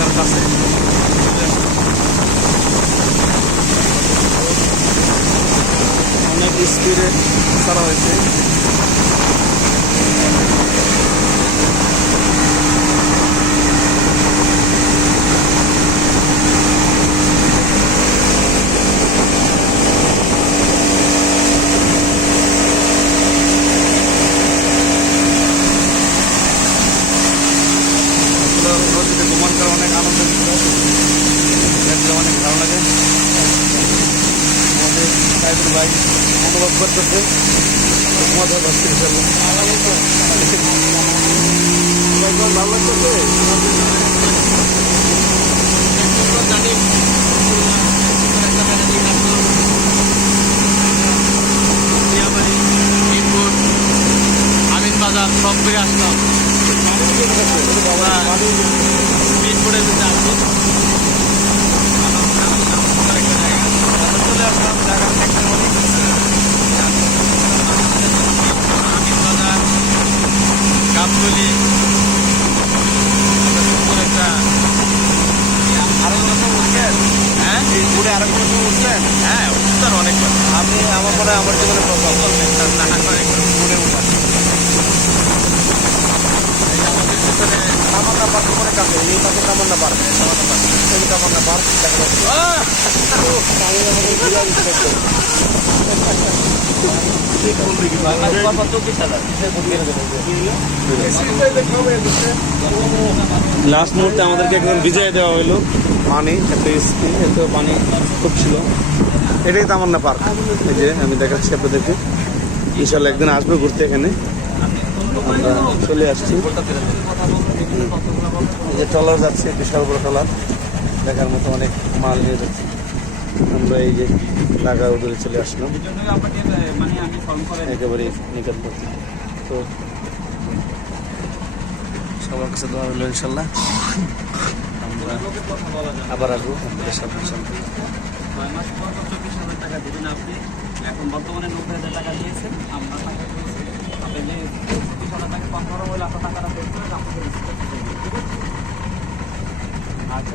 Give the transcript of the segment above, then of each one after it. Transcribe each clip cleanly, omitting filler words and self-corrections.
এলাকার কাছে অনেক স্পিডে ছাড়া হয়েছে। নদীতে ভ্রমণ করা অনেক আনন্দের বিষয়, দেখতে অনেক ভালো লাগে। আমাদের সাইদুল ভাই অনুভব করতেছে মজা পাচ্ছে ভালো লাগতেছে। আমিন বাজার সব ঘুরে আসলাম। মিরপুরে চলে আসলাম, জায়গা দেখতে অনেক আমিন বাজার, গাবতলি, একটা আরো কোনো উঠছেন। হ্যাঁ, এই ঘুরে আরো কোনো উঠছেন? হ্যাঁ, উঠছেন অনেকবার। আমি আমার মনে হয় আমার জীবনে প্রথম ঘুরে উঠা। তামান্না পার্ক মনে কাছে, এই পাশে তামান্না পার্ক, এই তামান্না পার্ক দেখা যাচ্ছে। লাস্ট মুহূর্তে আমাদেরকে একদম ভিজিয়ে দেওয়া হলো পানি, একটা স্পিড, এত পানি খুব ছিল। এটাই তামান্না পার্ক। এই যে আমি দেখাচ্ছি আপনাদেরকে, ইনশাল্লাহ একদিন আসবে ঘুরতে এখানে। আমরা চলে আসছি, এই যে ট্রলার যাচ্ছে, বিশাল বড় ট্রলার, দেখার মতো অনেক মাল নিয়ে যাচ্ছে। আমরা এই যে ঢাকা উদরে চলে আসলাম একেবারে নিকটবর্তী। তো সবার কাছে দোয়া হলো, ইনশাল্লাহ আমরা আবার আসবো আপনাদের সাথে। 24,000 টাকা দেবেন আপনি, এখন বর্তমানে 90,000 টাকা দিয়েছেন। আমরা টাকা দিয়েছি, আপনি যে 24,000 টাকা কম করা হলে আপনার টাকাটা বের করে আপনাকে রিসিভ করতে দেবেন। আচ্ছা,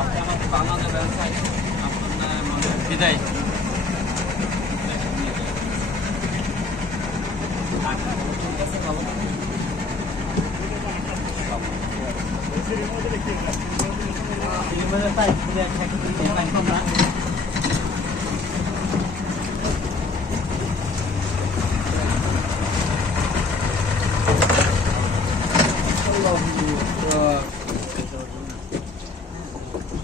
আপনি আমাদের বাংলাদেশ ব্যবসায় আপনার মানে বিদায়। ঠিক আছে, ভালো থাকবেন।